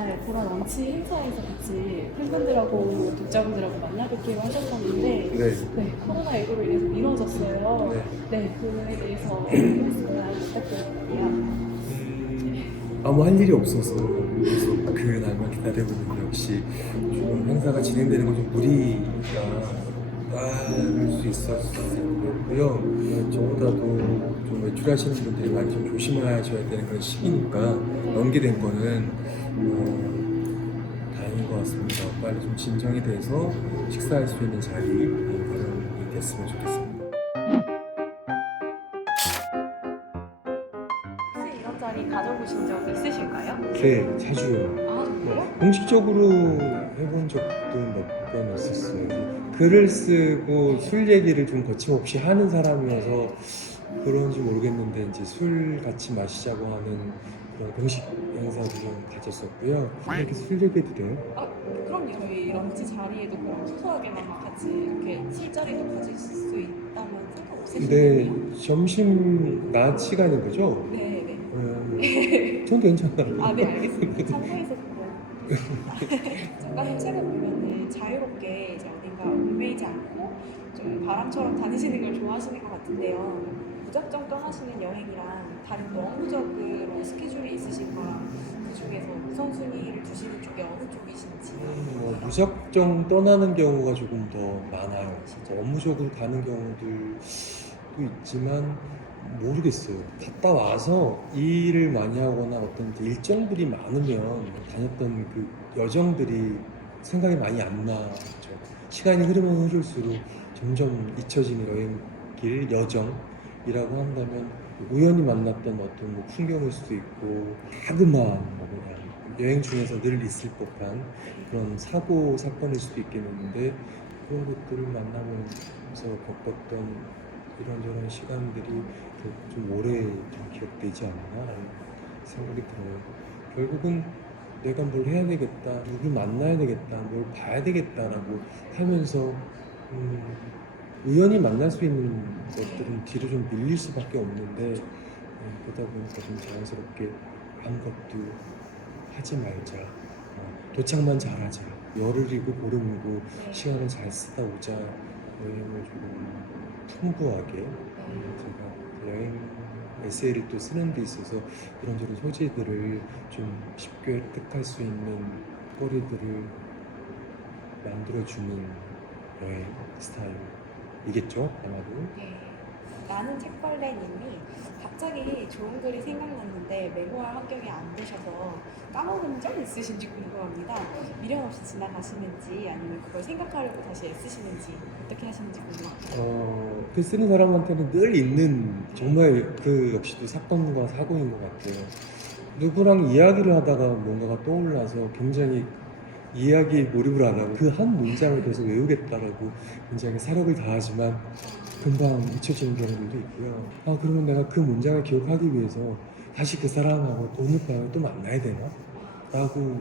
날 그런 런치 행사에서 같이 팬분들하고 독자분들하고 만나뵙기로 하셨었는데 네. 네, 코로나19로 인해서 미뤄졌어요. 네. 네, 그에 대해서 말씀을 부탁드릴게요. 아무 할 일이 없어서 계속 그 날만 기다리고 있는데 역시 좀 행사가 진행되는 건 좀 무리가 따를 수 있었고요. 저보다도 좀 외출하시는 분들이 많이 좀 조심하셔야 되는 그런 시기니까 연기된 거는 다행인 것 같습니다. 빨리 좀 진정이 돼서 식사할 수 있는 자리 마련이 됐으면 좋겠습니다. 혹시 이런 자리 가져보신 적 있으실까요? 네, 자주요. 아, 정말요? 공식적으로 해본 적도 몇 번 있었어요. 글을 쓰고 술 얘기를 좀 거침없이 하는 사람이어서 그런지 모르겠는데 이제 술 같이 마시자고 하는 그런 공식 행사도 좀 가졌었고요. 이렇게 술 얘기해도 돼요? 아, 그럼요. 저희 런치 자리에도 그럼 소소하게나마 같이 이렇게 술자리도 가질 수 있다면 네, 상관없으신가요? 점심 낮 시간인 거죠? 네, 네. 전 괜찮아요. 아, 네, 알겠습니다. 참고해서 그럼 작가님 책을 보면은 자유롭게 이제 어딘가 얽매이지 않고 좀 바람처럼 다니시는 걸 좋아하시는 것 같은데요. 무작정 떠나시는 여행이랑 다른 또 업무적으로 스케줄이 있으신가 그 중에서 우선순위를 두시는 쪽이 어느 쪽이신지. 무작정 떠나는 경우가 조금 더 많아요. 진짜 업무적으로 가는 경우들도 있지만 모르겠어요. 갔다 와서 일을 많이 하거나 어떤 이제 일정들이 많으면 다녔던 그 여정들이 생각이 많이 안 나죠. 시간이 흐르면 흐를수록 점점 잊혀지는 여행길, 여정이라고 한다면 우연히 만났던 어떤 뭐 풍경일 수도 있고 자그마한 뭐 그냥 여행 중에서 늘 있을 법한 그런 사고 사건일 수도 있겠는데 그런 것들을 만나면서 겪었던 이런저런 시간들이 좀 오래 좀 기억되지 않나라는 생각이 들어요. 결국은 내가 뭘 해야 되겠다, 누굴 만나야 되겠다, 뭘 봐야 되겠다라고 하면서 우연히 만날 수 있는 것들은 뒤로 좀 밀릴 수밖에 없는데 그러다 보니까 좀 자연스럽게 아무것도 하지 말자. 도착만 잘하자. 열흘이고 보름이고 시간을 잘 쓰다 오자. 여행을 조금 풍부하게 제가 여행 에세이를 또 쓰는 데 있어서 이런저런 소재들을 좀 쉽게 획득할 수 있는 거리들을 만들어주는 여행 스타일이겠죠? 아마도. 네. 나는 책벌레님이 갑자기 좋은 글이 생각났는데 메모할 환경이 안 되셔서 까먹은 적 있으신지 궁금합니다. 미련 없이 지나가시는지 아니면 그걸 생각하려고 다시 애쓰시는지 어떻게 하시는지 궁금합니다. 글 쓰는 사람한테는 늘 있는 정말 그 역시도 사건과 사고인 것 같아요. 누구랑 이야기를 하다가 뭔가가 떠올라서 굉장히 이야기에 몰입을 안 하고 그 한 문장을 계속 외우겠다라고 굉장히 사력을 다하지만 금방 잊혀지는 경우들도 있고요. 그러면 내가 그 문장을 기억하기 위해서 다시 그 사람하고 오늘 밤에 또 만나야 되나? 라고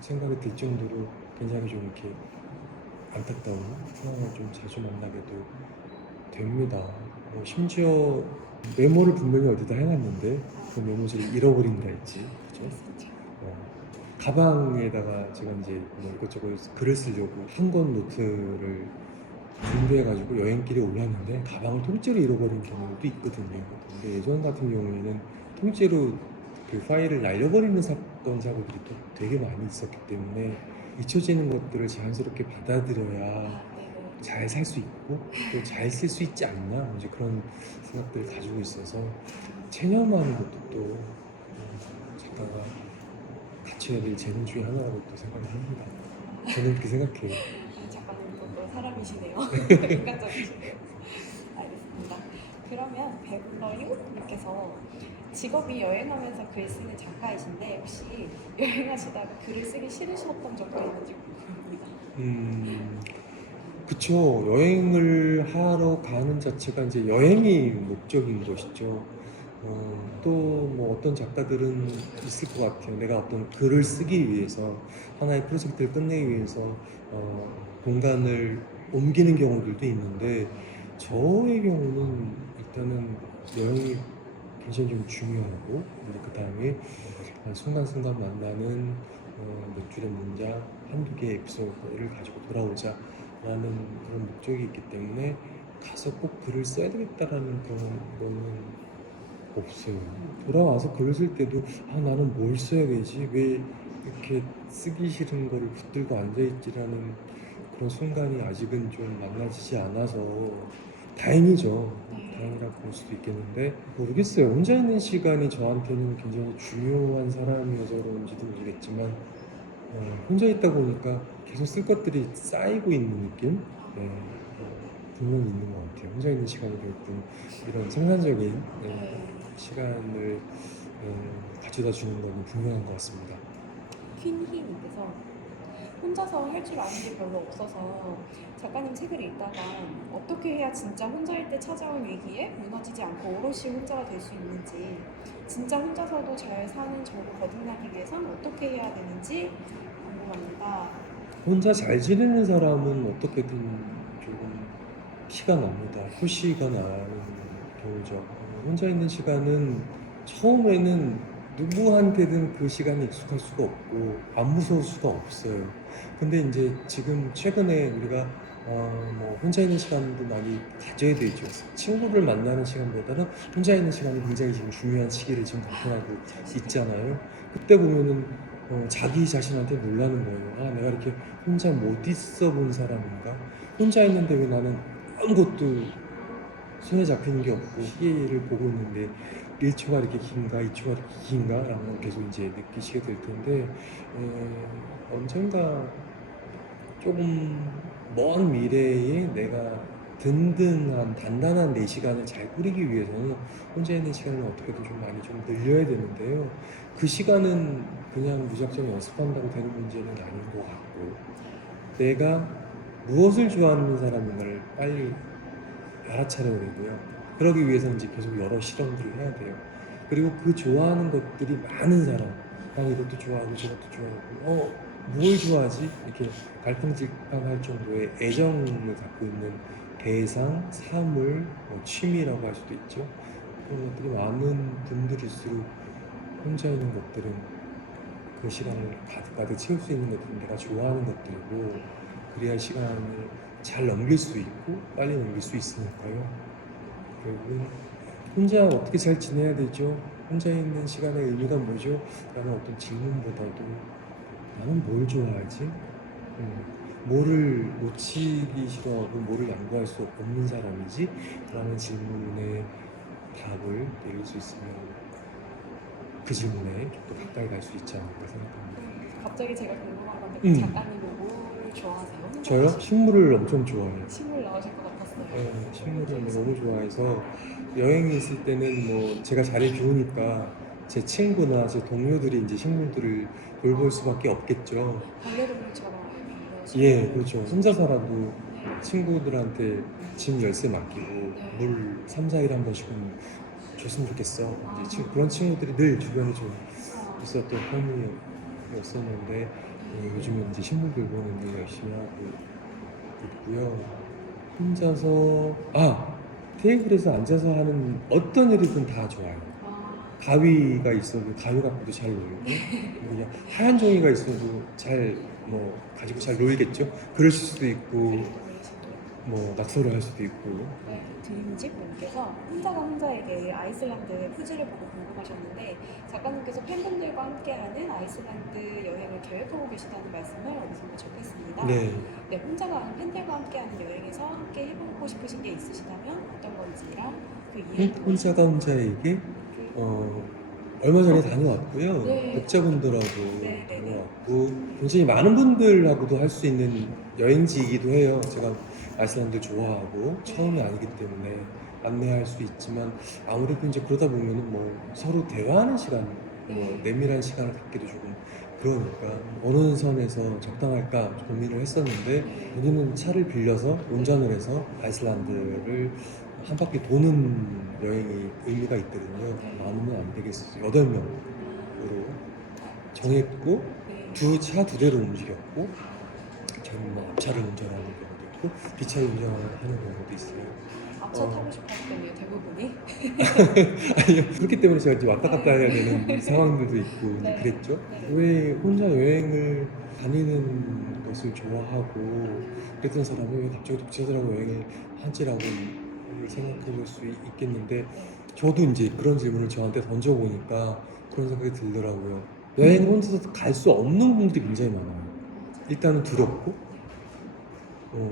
생각이 들 정도로 굉장히 좀 이렇게 안타까운 상황을 좀 자주 만나게도 됩니다. 심지어 메모를 분명히 어디다 해놨는데 그 메모지를 잃어버린다 했지, 그죠? 어, 가방에다가 제가 이제 뭐 이것저것 글을 쓰려고 한 권 노트를 준비해가지고 여행길에 올랐는데 가방을 통째로 잃어버린 경우도 있거든요. 근데 예전 같은 경우에는 통째로 그 파일을 날려버리는 사건 사고들이 또 되게 많이 있었기 때문에 잊혀지는 것들을 자연스럽게 받아들여야 잘 살 수 있고 또 잘 쓸 수 있지 않나 이제 그런 생각들을 가지고 있어서 체념하는 것도 또 작가가 갖춰야 될 재능 중에 하나라고 또 생각을 합니다. 저는 그렇게 생각해요. 작가님도 또 사람이시네요. 인간적이시네요. 알겠습니다. 그러면 배불러유님께서 직업이 여행하면서 글 쓰는 작가이신데 혹시 여행하시다가 글을 쓰기 싫으셨던 적도 있는지 궁금합니다. 그쵸. 여행을 하러 가는 자체가 이제 여행이 목적인 것이죠. 또 뭐 어떤 작가들은 있을 것 같아요. 내가 어떤 글을 쓰기 위해서 하나의 프로젝트를 끝내기 위해서 공간을 옮기는 경우들도 있는데 저의 경우는 일단은 여행이 굉장히 좀 중요하고 이제 그 다음에 순간순간 만나는 몇 줄의 문장, 한두 개의 에피소드를 가지고 돌아오자라는 그런 목적이 있기 때문에 가서 꼭 글을 써야 되겠다라는 그런 거는 없어요. 돌아와서 글을 쓸 때도 나는 뭘 써야 되지? 왜 이렇게 쓰기 싫은 거를 붙들고 앉아있지라는 그런 순간이 아직은 좀 만나지지 않아서 다행이죠. 다행이라고 볼 수도 있겠는데 모르겠어요. 혼자 있는 시간이 저한테는 굉장히 중요한 사람이어서 그런지도 모르겠지만 혼자 있다 보니까 계속 쓸 것들이 쌓이고 있는 느낌? 네, 분명히 있는 것 같아요. 혼자 있는 시간이 결국 이런 생산적인 시간을 가져다 주는 건 분명한 것 같습니다. 퀸희님께서 혼자서 할 줄 아는 게 별로 없어서 작가님 책을 읽다가 어떻게 해야 진짜 혼자일 때 찾아온 위기에 무너지지 않고 오롯이 혼자가 될 수 있는지, 진짜 혼자서도 잘 사는 저를 거듭나기 위해선 어떻게 해야 되는지 궁금합니다. 혼자 잘 지내는 사람은 어떻게든 조금 피가 납니다. 표시가 나는 경우죠. 혼자 있는 시간은 처음에는 누구한테든 그 시간이 익숙할 수가 없고 안 무서울 수가 없어요. 근데 이제 지금 최근에 우리가 뭐 혼자 있는 시간도 많이 가져야 되죠. 친구를 만나는 시간보다는 혼자 있는 시간이 굉장히 지금 중요한 시기를 지금 접근하고 있잖아요. 그때 보면은 자기 자신한테 놀라는 거예요. 내가 이렇게 혼자 못 있어 본 사람인가? 혼자 있는데 왜 나는 아무것도 손에 잡히는 게 없고 시계를 보고 있는데 1초가 이렇게 긴가 2초가 이렇게 긴가 라는 걸 계속 이제 느끼시게 될 텐데 언젠가 조금 먼 미래에 내가 든든한 단단한 내 시간을 잘 꾸리기 위해서는 혼자 있는 시간을 어떻게든 좀 많이 좀 늘려야 되는데요. 그 시간은 그냥 무작정 연습한다고 되는 문제는 아닌 것 같고 내가 무엇을 좋아하는 사람인가를 빨리 알아차려야 되고요. 그러기 위해서 이제 계속 여러 실험들을 해야 돼요. 그리고 그 좋아하는 것들이 많은 사람, 난 이것도 좋아하고 저것도 좋아하고, 뭘 좋아하지? 이렇게 갈팡질팡할 정도의 애정을 갖고 있는 대상, 사물, 취미라고 할 수도 있죠. 그런 것들이 많은 분들일수록 혼자 있는 것들은 그 시간을 가득가득 채울 수 있는 것들은 내가 좋아하는 것들이고, 그래야 시간을 잘 넘길 수 있고 빨리 넘길 수 있으니까요. 결국은 혼자 어떻게 잘 지내야 되죠? 혼자 있는 시간의 의미가 뭐죠? 라는 어떤 질문보다도 나는 뭘 좋아하지? 뭐를 놓치기 싫어하고 뭐를 양보할 수 없는 사람이지? 라는 질문에 답을 내릴 수 있으면 그 질문에 좀 더 가까이 갈 수 있지 않을까 생각합니다. 갑자기 제가 궁금한 건데 작가님은 뭘 좋아하세요? 혼자 저요? 계실 때? 식물을 엄청 좋아해요. 식물 나오실 것 같았어요. 네, 식물을 너무 좋아해서 여행에 있을 때는 뭐 제가 자리 비우니까 제 친구나 제 동료들이 이제 식물들을 돌볼 수밖에 없겠죠. 반려동물처럼 예, 그렇죠. 혼자 살아도 친구들한테 집 열쇠 맡기고 물 3, 4일에 한 번씩은 줬으면 좋겠어. 이제 그런 친구들이 늘 주변에 좀 있었던 편이었었는데 요즘은 이제 식물 돌보는 일 열심히 하고 있고요. 혼자서 테이블에서 앉아서 하는 어떤 일이든 다 좋아요. 가위가 있어도 가위 갖고도 잘 놀고 그냥 하얀 종이가 있어도 잘 가지고 잘 놀겠죠. 글을 쓸 수도 있고 낙서를 할 수도 있고. 드림집님께서 혼자가 혼자에게 아이슬란드 후지를 보고 궁금하셨는데 작가님께서 팬분들과 함께하는 아이슬란드 여행을 계획하고 계시다는 말씀을 어디선가 접했습니다. 네. 혼자가 팬들과 함께하는 여행에서 함께 해보고 싶으신 게 있으시다면 어떤 건지랑 그 이유 혼자가 혼자에게 얼마 전에 다녀왔고요. 네. 독자분들하고 네. 다녀왔고 굉장히 많은 분들하고도 할 수 있는 여행지이기도 해요. 제가 아이슬란드 좋아하고 처음이 아니기 때문에 안내할 수 있지만 아무래도 이제 그러다 보면은 서로 대화하는 시간, 내밀한 시간을 갖기도 조금 그러니까 어느 선에서 적당할까 고민을 했었는데 우리는 차를 빌려서 운전을 해서 아이슬란드를 한 바퀴 도는 여행이 의미가 있거든요. 많으면 안 되겠어요. 8명으로 정했고 차 두 대로 움직였고 저는 앞차를 운전하는 경우도 있고 뒷차를 운전하는 경우도 있어요. 자차 타고 싶어 했더니 대부분이 아니요. 그렇기 때문에 제가 이제 왔다 갔다 해야 되는 상황들도 있고 이제 네. 그랬죠. 네. 왜 혼자 여행을 다니는 것을 좋아하고 그랬던 사람이 왜 갑자기 독자들하고 여행을 하지라고 생각해 볼 수 있겠는데 네. 저도 이제 그런 질문을 저한테 던져보니까 그런 생각이 들더라고요. 여행을 혼자서 갈 수 없는 분들이 굉장히 많아요. 일단은 두렵고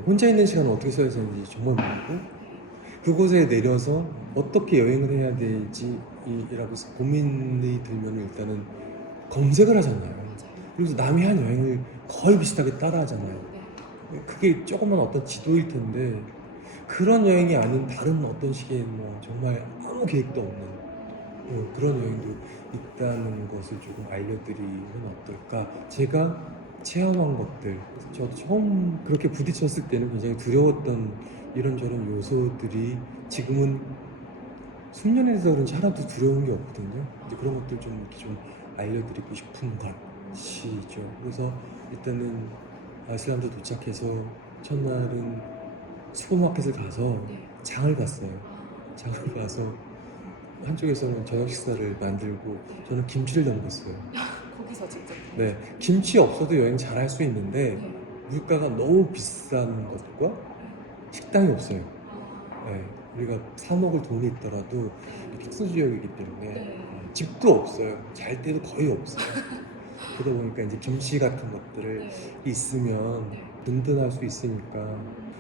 혼자 있는 시간을 어떻게 써야 되는지 정말 모르고 그곳에 내려서 어떻게 여행을 해야 될지라고 고민이 들면 일단은 검색을 하잖아요. 맞아요. 그래서 남이 한 여행을 거의 비슷하게 따라 하잖아요. 네. 그게 조그만 어떤 지도일 텐데 그런 여행이 아닌 다른 어떤 식의 뭐 정말 아무 계획도 없는 그런 여행도 있다는 것을 조금 알려드리면 어떨까. 제가 체험한 것들, 저도 처음 그렇게 부딪혔을 때는 굉장히 두려웠던 이런저런 요소들이 지금은 숙련해서 그런지 하나도 두려운 게 없거든요. 이제 그런 것들 좀 이렇게 좀 알려드리고 싶은 것이죠. 그래서 일단은 아이슬란드 도착해서 첫날은 슈퍼마켓을 가서 네. 장을 봤어요. 아, 장을 봐서 한쪽에서는 저녁 식사를 만들고 저는 김치를 담갔어요. 거기서 직접. 네, 김치 없어도 여행 잘 할 수 있는데 네. 물가가 너무 비싼 것과 식당이 없어요. 아, 네, 우리가 사 먹을 돈이 있더라도 네. 특수 지역이기 때문에 네. 집도 없어요. 잘 때도 거의 없어요. 그러다 보니까 이제 김치 같은 것들을 네. 있으면 네. 든든할 수 있으니까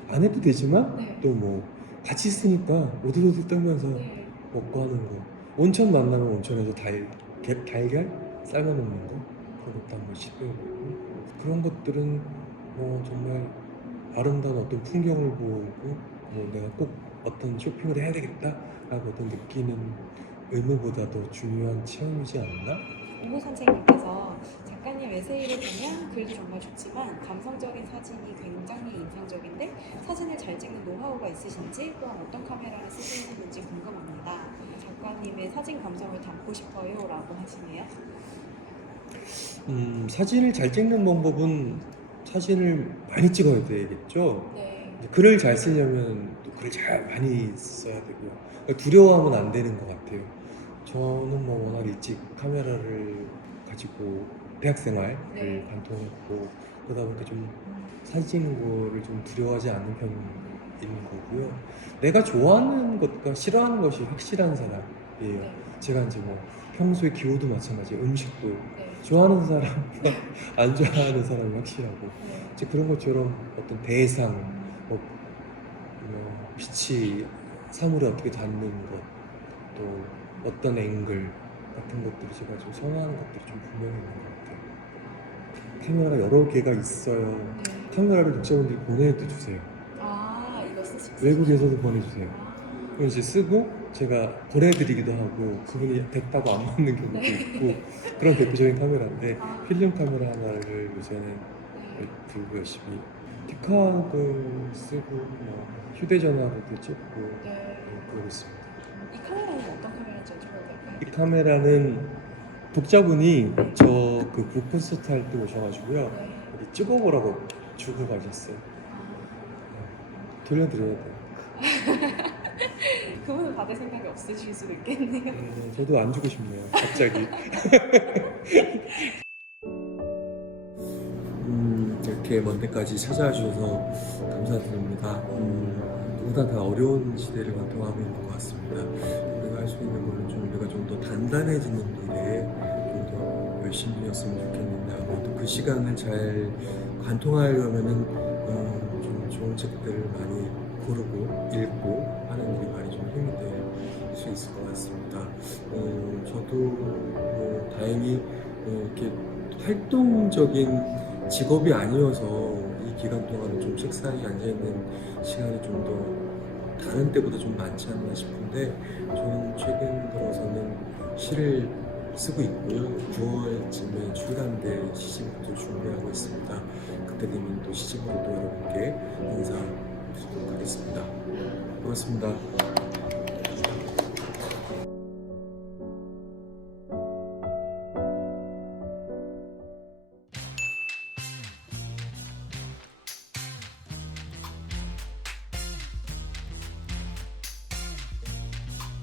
안 해도 되지만 네. 또 뭐 같이 있으니까 오들오들 떨면서 네. 먹고 하는 거. 온천 만나면 온천에서 달걀 삶아 먹는 거 그런 것도 한번 시도해보고 그런 것들은 뭐 정말 아름다운 어떤 풍경을 보고 뭐 내가 꼭 어떤 쇼핑을 해야 되겠다라고 어떤 느끼는 의무보다 더 중요한 체험이지 않나? 오모 선생님께서 작가님 에세이를 보면 글도 정말 좋지만 감성적인 사진이 굉장히 인상적인데 사진을 잘 찍는 노하우가 있으신지 또한 어떤 카메라를 쓰시는지 궁금합니다. 작가님의 사진 감성을 담고 싶어요 라고 하시네요. 사진을 잘 찍는 방법은 사진을 많이 찍어야 되겠죠. 네. 이제 글을 잘 쓰려면 또 글을 잘 많이 써야 되고요. 그러니까 두려워하면 안 되는 것 같아요. 저는 뭐 워낙 일찍 카메라를 가지고 대학 생활을 네. 관통했고 그러다 보니까 좀 사진 찍는 거를 좀 두려워하지 않는 편인 거고요. 내가 좋아하는 것과 싫어하는 것이 확실한 사람이에요. 네. 제가 이제 뭐 평소에 기호도 마찬가지예요. 음식도 네. 좋아하는 사람과 안 좋아하는 사람이 확실하고 네. 이제 그런 것처럼 어떤 대상, 뭐 빛이 사물에 어떻게 닿는 것, 또 어떤 앵글 같은 것들이 제가 좀 선호하는 것들이 좀 분명히 있는 것 같아요. 카메라 여러 개가 있어요. 네. 카메라를 독자분들이 보내도 주세요. 아, 이거 쓰시고 외국에서도 보내주세요. 아, 그럼 이제 쓰고 제가 보내드리기도 하고 그분이 됐다고 안 받는 경우도 네. 있고 그런 대표적인 카메라인데 아. 필름 카메라 하나를 요새는 네. 들고 열심히 티카도 쓰고 뭐 휴대전화로도 찍고 네. 그러고 있습니다. 이 카메라는 어떤 카메라인지 여쭤봐도 될까요? 이 카메라는 독자분이 저 그 그룹 콘서트 할 때 오셔가지고요 네. 여기 찍어보라고 주고 가셨어요. 돌려드려야 돼요. 그분은 받을 생각이 없으실 수도 있겠네요. 저도 안 주고 싶네요. 갑자기. 이렇게 먼 데까지 찾아와 주셔서 감사드립니다. 누구나 다 어려운 시대를 관통하고 있는 것 같습니다. 우리가 할 수 있는 거는 좀 우리가 좀 더 단단해지는 일에 좀 더 열심히 했으면 좋겠는데 아무래도 그 시간을 잘 관통하려면은 좀 좋은 책들을 많이 고르고 읽고 하는 일이 많이 좀 힘이 될 수 있을 것 같습니다. 저도 다행히 이렇게 활동적인 직업이 아니어서 이 기간 동안은 좀 책상에 앉아있는 시간이 좀 더 다른 때보다 좀 많지 않나 싶은데 저는 최근 들어서는 시를 쓰고 있고요. 9월쯤에 출간될 시집도 준비하고 있습니다. 그때 되면 또 시집으로 또 여러분께 인사드리도록 하겠습니다. 고맙습니다.